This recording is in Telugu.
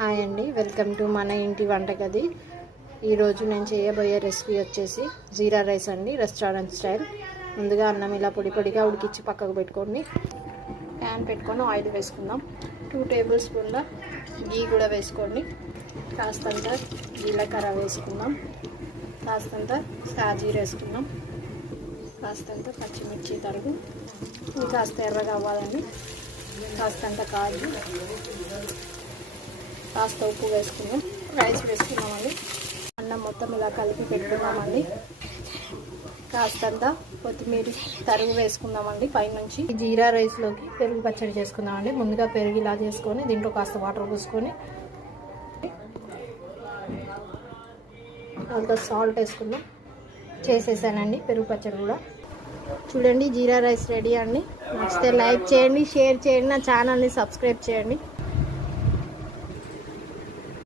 హాయ్ అండి, వెల్కమ్ టు మన ఇంటి వంటగది. ఈరోజు నేను చేయబోయే రెసిపీ వచ్చేసి జీరా రైస్ అండి, రెస్టారెంట్ స్టైల్. ముందుగా అన్నం ఇలా పొడి పొడిగా ఉడికించి పక్కకు పెట్టుకోండి. ప్యాన్ పెట్టుకొని ఆయిల్ వేసుకుందాం. 2 టేబుల్ స్పూన్ల గీ కూడా వేసుకోండి. కాస్తంత జీలకర్ర వేసుకుందాం. కాస్తంత సాజీర వేసుకుందాం. కాస్తంత పచ్చిమిర్చి తరుగు, కాస్త ఎర్రగా అవ్వాలండి. కాస్తంత కాజు, కాస్త ఉప్పు వేసుకుందాం. రైస్ వేసుకున్నామండి. అన్నం మొత్తం ఇలా కలిపి పెట్టుకున్నామండి. కాస్తంత కొత్తిమీర తరుగు వేసుకుందామండి పైనుంచి. జీరా రైస్లోకి పెరుగు పచ్చడి చేసుకుందామండి. ముందుగా పెరుగు ఇలా చేసుకొని దీంట్లో కాస్త వాటర్ పోసుకొని అంత సాల్ట్ వేసుకుందాం. చేసేసానండి పెరుగు పచ్చడి కూడా. చూడండి, జీరా రైస్ రెడీ అండి. నచ్చితే లైక్ చేయండి, షేర్ చేయండి, నా ఛానల్ని సబ్స్క్రైబ్ చేయండి.